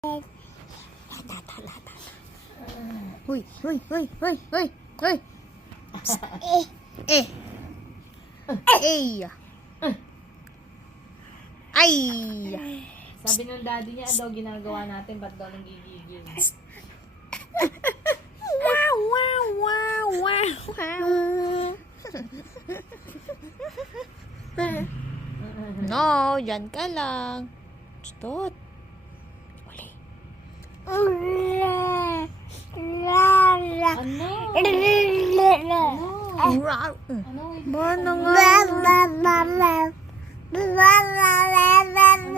Huy, huy, huy, huy, huy, huy. Psst. Eh. Ay. Ay. Sabi ng daddy niya daw ginagawa natin, ba't daw nanggigigil? Wow, wow, wow, wow, wow. No, dyan ka lang. Stot. Uli. Ano? Rar. Ano? Ba na nga? Ano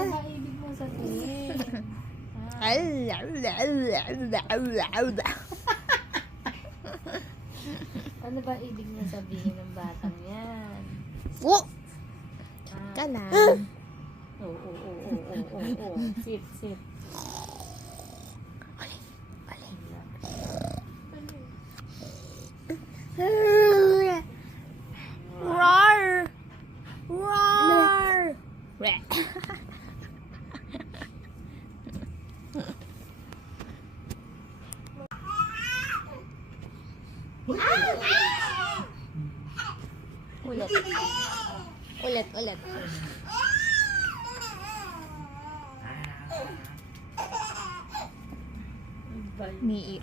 ba ibig mo sabihin? Ano ba ibig mo sabihin ng batang yan? Oh! Ah, Ka lang. Oo. Sit, sit. Roar! Roar! Ulit. Ulit. Ni.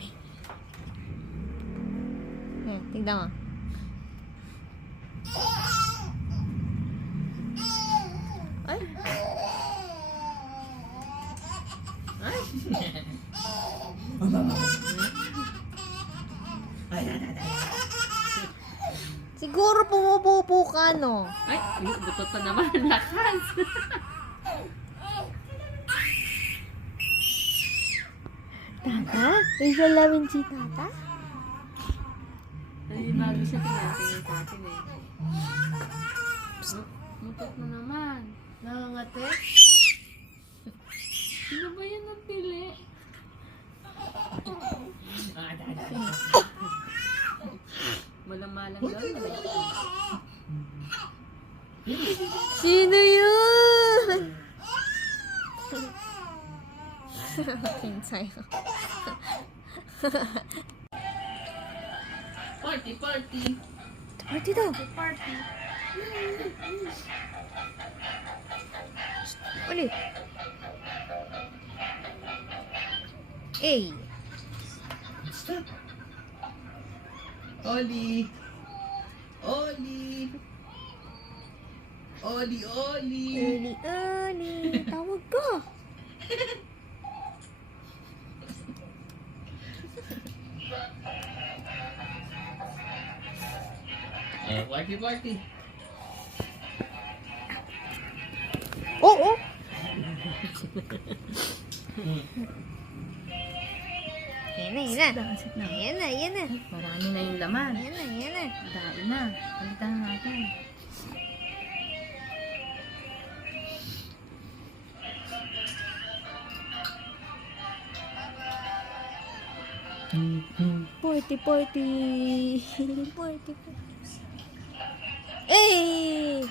Tignan mo. Ay. Siguro pumupupo ka, no? Ay, butot pa naman. Lakas. Tata? May salamin si Tata? Ay, bago siya tinatingin sa atin eh. Butot na naman. Nangangate? Sino ba yan ang pili? Malang-malang daw yun. Sino yun? Pinsay ko. Party! Party daw. Party! Ulit. Eh. Oli! Oli! Oli! Oli! Early. Tawag ka. Party! Oo. Yan na. Marami na yung laman. Yan na. Dahil na. Palitan na natin. Party. Eh!